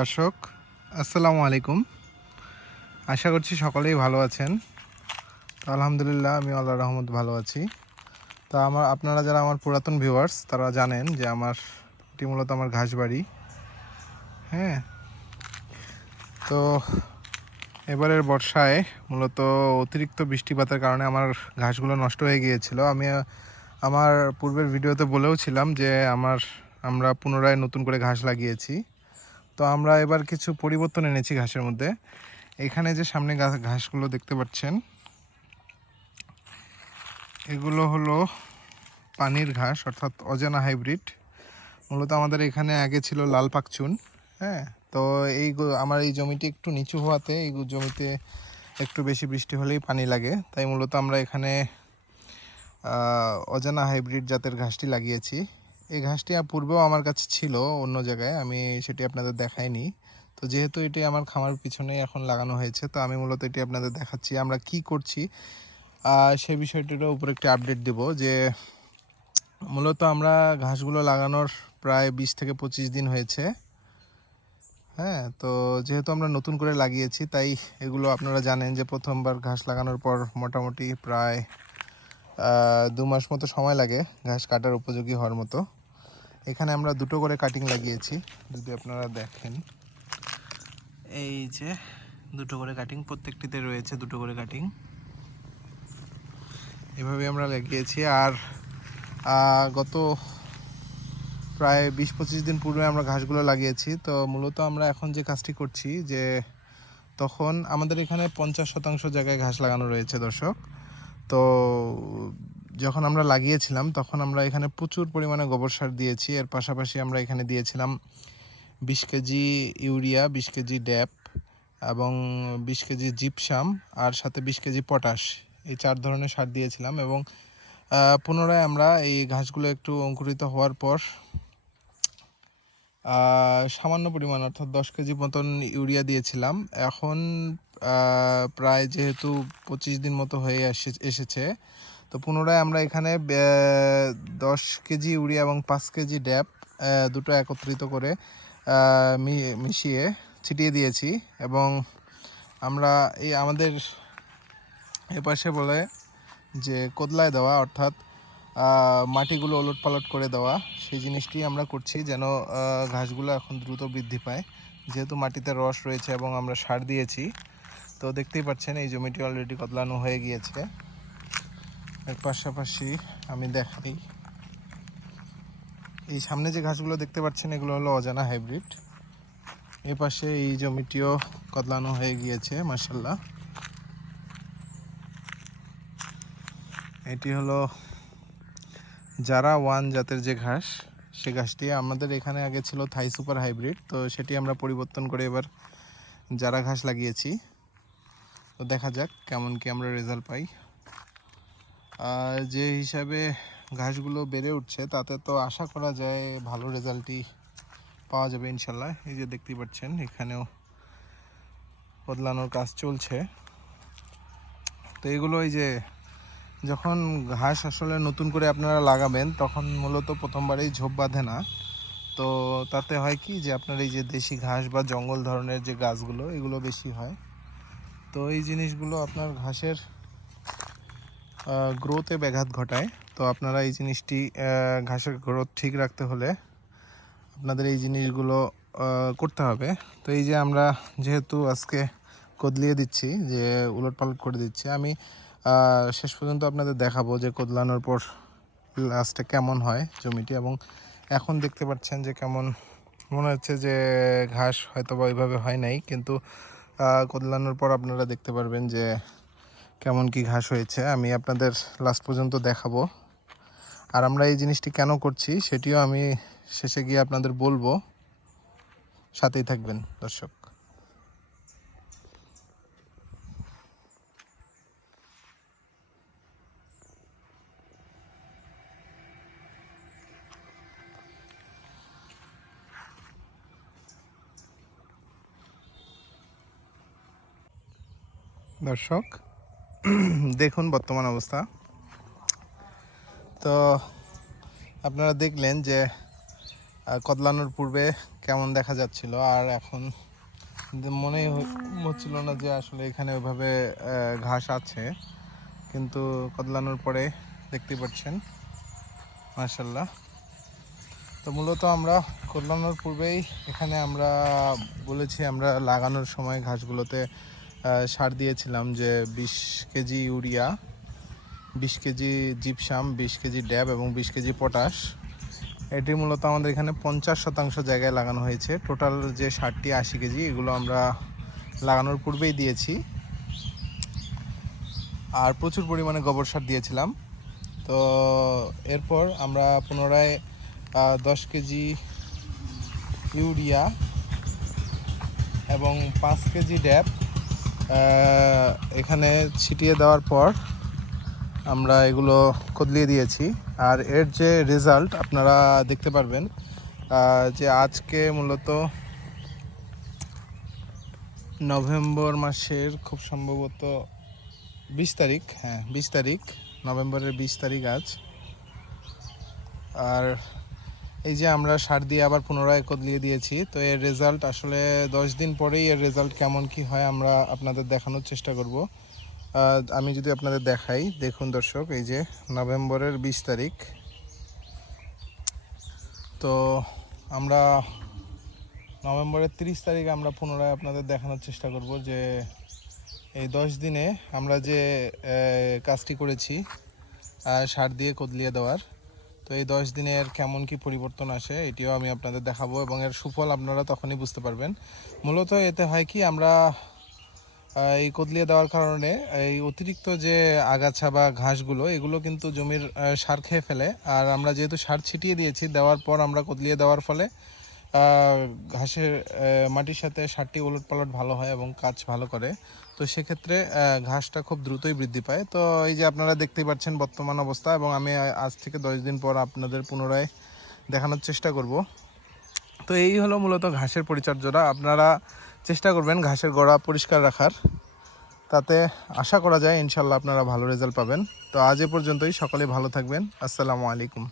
দর্শক আসসালামু আলাইকুম। আশা করছি সকলেই ভালো আছেন। তো আলহামদুলিল্লাহ আমি আল্লাহর রহমতে ভালো আছি। তো আপনারা যারা আমার পুরাতন ভিউয়ার্স তারা জানেন যে এটি মূলত আমার ঘাস বাড়ি। হ্যাঁ, তো এবারের বর্ষায় মূলত অতিরিক্ত বৃষ্টিপাতের কারণে আমার ঘাসগুলো নষ্ট হয়ে গিয়েছিল। আমি আমার পূর্বের ভিডিওতে বলেও ছিলাম যে আমরা পুনরায় নতুন করে ঘাস লাগিয়েছি। তো আমরা এবার কিছু পরিবর্তন এনেছি ঘাসের মধ্যে। এখানে যে সামনে ঘাসগুলো দেখতে পাচ্ছেন, এগুলো হলো পানির ঘাস অর্থাৎ অজানা হাইব্রিড। মূলত আমাদের এখানে আগে ছিল লাল পাকচুন। হ্যাঁ, তো আমার এই জমিটি একটু নিচু হওয়াতে এই জমিতে একটু বেশি বৃষ্টি হলেই পানি লাগে, তাই মূলত আমরা এখানে অজানা হাইব্রিড জাতের ঘাসটি লাগিয়েছি। এই ঘাসটি পূর্বেও আমার কাছে ছিল অন্য জায়গায়, আমি সেটি আপনাদের দেখাইনি। তো যেহেতু এটি আমার খামার পিছনেই এখন লাগানো হয়েছে, তো আমি মূলত এটি আপনাদের দেখাচ্ছি আমরা কি করছি। সেই বিষয়টিরও উপর একটি আপডেট দেব যে মূলত আমরা ঘাসগুলো লাগানোর প্রায় 20 থেকে 25 দিন হয়েছে। হ্যাঁ, তো যেহেতু আমরা নতুন করে লাগিয়েছি তাই এগুলো আপনারা জানেন যে প্রথমবার ঘাস লাগানোর পর মোটামুটি প্রায় 2 মাস মতো সময় লাগে ঘাস কাটার উপযোগী হওয়ার মতো। এখানে আমরা দুটো করে কাটিং লাগিয়েছি, যদি আপনারা দেখেন এই যে দুটো করে কাটিং, প্রত্যেকটিতে রয়েছে দুটো করে কাটিং। এভাবে আমরা লাগিয়েছি। আর গত প্রায় 20-25 দিন পূর্বে আমরা ঘাসগুলো লাগিয়েছি। তো মূলত আমরা এখন যে কাজটি করছি যে তখন আমাদের এখানে 50% জায়গায় ঘাস লাগানো রয়েছে দর্শক। তো যখন আমরা লাগিয়েছিলাম তখন আমরা এখানে প্রচুর পরিমাণে গোবর সার দিয়েছি। এর পাশাপাশি আমরা এখানে দিয়েছিলাম 20 কেজি ইউরিয়া, 20 কেজি ড্যাপ এবং 20 কেজি জিপসাম আর সাথে 20 কেজি পটাশ, এই 4 ধরনের সার দিয়েছিলাম। এবং পুনরায় আমরা এই ঘাসগুলো একটু অঙ্কুরিত হওয়ার পর সামান্য পরিমাণ অর্থাৎ 10 কেজি মতন ইউরিয়া দিয়েছিলাম। এখন প্রায় যেহেতু 25 দিন মতো হয়ে এসেছে, তো পুনরায় আমরা এখানে 10 কেজি ইউরিয়া এবং 5 কেজি ড্যাপ দুটো একত্রিত করে মিশিয়ে ছিটিয়ে দিয়েছি। এবং আমরা আমাদের এপাশে বলে যে কোদলায় দেওয়া অর্থাৎ মাটিগুলো ওলটপালট করে দেওয়া, সেই জিনিসটি আমরা করছি যেন ঘাসগুলো এখন দ্রুত বৃদ্ধি পায়, যেহেতু মাটিতে রস রয়েছে এবং আমরা সার দিয়েছি। তো দেখতেই পাচ্ছেন এই জমিটি অলরেডি কদলানো হয়ে গিয়েছে। এর পাশাপাশি আমি দেখাই, এই সামনে যে ঘাসগুলো দেখতে পাচ্ছেন এগুলো হলো অজানা হাইব্রিড। এ পাশে এই জমিটিও কদলানো হয়ে গিয়েছে মাশাআল্লাহ। এটি হলো জারা 1 জাতের যে ঘাস, সে ঘাসটি আমাদের এখানে আগে ছিল থাই সুপার হাইব্রিড, তো সেটি আমরা পরিবর্তন করে এবার জারা ঘাস লাগিয়েছি। তো দেখা যাক কেমন কি আমরা রেজাল্ট পাই। যে হিসাবে ঘাসগুলো বেড়ে উঠছে তাতে তো আশা করা যায় ভালো রেজাল্টই পাওয়া যাবে ইনশাল্লাহ। এই যে দেখতেই পাচ্ছেন এখানেও বদলানোর কাজ চলছে। তো এগুলো এই যে যখন ঘাস আসলে নতুন করে আপনারা লাগাবেন তখন মূলত প্রথমবারেই ঝোপ বাঁধে না। তো তাতে হয় কি যে আপনার এই যে দেশি ঘাস বা জঙ্গল ধরনের যে গাছগুলো এগুলো বেশি হয়। তো এই জিনিসগুলো আপনার ঘাসের গ্রোথে ব্যাঘাত ঘটায়। তো আপনারা এই জিনিসটি ঘাসের গ্রোথ ঠিক রাখতে হলে আপনাদের এই জিনিসগুলো করতে হবে। তো এই যে আমরা যেহেতু আজকে কদলিয়ে দিচ্ছি, যে উলটপালট করে দিচ্ছি, আমি শেষ পর্যন্ত আপনাদের দেখাবো যে কদলানোর পর লাস্টে কেমন হয় জমিটি। এবং এখন দেখতে পাচ্ছেন যে কেমন মনে হচ্ছে যে ঘাস হয়তো বা ওইভাবে হয় নাই, কিন্তু কদলানোর পর আপনারা দেখতে পারবেন যে কেমন কি ঘাস হয়েছে। আমি আপনাদের লাস্ট পর্যন্ত দেখাবো। আর আমরা এই জিনিসটি কেন করছি সেটিও আমি শেষে গিয়ে আপনাদের বলবো, সাথেই থাকবেন দর্শক। দর্শক দেখুন বর্তমান অবস্থা। তো আপনারা দেখলেন যে কদলানোর পূর্বে কেমন দেখা যাচ্ছিল, আর এখন মনেই হচ্ছিল না যে আসলে এখানে ওইভাবে ঘাস আছে, কিন্তু কদলানোর পরে দেখতে পাচ্ছেন মাশাআল্লাহ। তো মূলত আমরা কদলানোর পূর্বেই এখানে আমরা বলেছি, আমরা লাগানোর সময় ঘাসগুলোতে সার দিয়েছিলাম যে 20 KG urea, 20 KG gypsum, 20 KG DAP এবং 20 কেজি পটাশ। এটি মূলত আমাদের এখানে 50% জায়গায় লাগানো হয়েছে। টোটাল যে সারটি 80 কেজি, এগুলো আমরা লাগানোর পূর্বেই দিয়েছি। আর প্রচুর পরিমাণে গোবর সার দিয়েছিলাম। তো এরপর আমরা পুনরায় 10 কেজি ইউরিয়া এবং 5 কেজি ড্যাব এখানে ছিটিয়ে দেওয়ার পর আমরা এগুলো কদলিয়ে দিয়েছি। আর এর যে রেজাল্ট আপনারা দেখতে পারবেন, যে আজকে মূলত নভেম্বর মাসের খুব সম্ভবত 20 তারিখ, হ্যাঁ 20 তারিখ, নভেম্বরের 20 তারিখ আজ। আর এই যে আমরা সার দিয়ে আবার পুনরায় কদলিয়ে দিয়েছি। তো এর রেজাল্ট আসলে 10 দিন পরেই এর রেজাল্ট কেমন কি হয় আমরা আপনাদের দেখানোর চেষ্টা করব। আমি যদি আপনাদের দেখাই, দেখুন দর্শক, এই যে নভেম্বরের 20 তারিখ। তো আমরা নভেম্বরের 30 তারিখ আমরা পুনরায় আপনাদের দেখানোর চেষ্টা করব যে এই 10 দিনে আমরা যে কাজটি করেছি সার দিয়ে কদলিয়ে দেওয়ার। তো এই 10 দিনের কেমন কি পরিবর্তন আসে এটিও আমি আপনাদের দেখাবো, এবং এর সুফল আপনারা তখনই বুঝতে পারবেন। মূলত এতে হয় কি, আমরা এই কদলিয়ে দেওয়ার কারণে এই অতিরিক্ত যে আগাছা বা ঘাসগুলো, এগুলো কিন্তু জমির সার খেয়ে ফেলে। আর আমরা যেহেতু সার ছিটিয়ে দিয়েছি, দেওয়ার পর আমরা কদলিয়ে দেওয়ার ফলে ঘাসের মাটির সাথে সারটি ওলটপালট ভালো হয় এবং কাজ ভালো করে। তো সেক্ষেত্রে ঘাসটা খুব দ্রুতই বৃদ্ধি পায়। তো এই যে আপনারা দেখতেই পাচ্ছেন বর্তমান অবস্থা, এবং আমি আজ থেকে 10 দিন পর আপনাদের পুনরায় দেখানোর চেষ্টা করব। তো এই হলো মূলত ঘাসের পরিচর্যাটা। আপনারা চেষ্টা করবেন ঘাসের গোড়া পরিষ্কার রাখার, তাতে আশা করা যায় ইনশাল্লাহ আপনারা ভালো রেজাল্ট পাবেন। তো আজ এ পর্যন্তই, সকলে ভালো থাকবেন। আসসালামু আলাইকুম।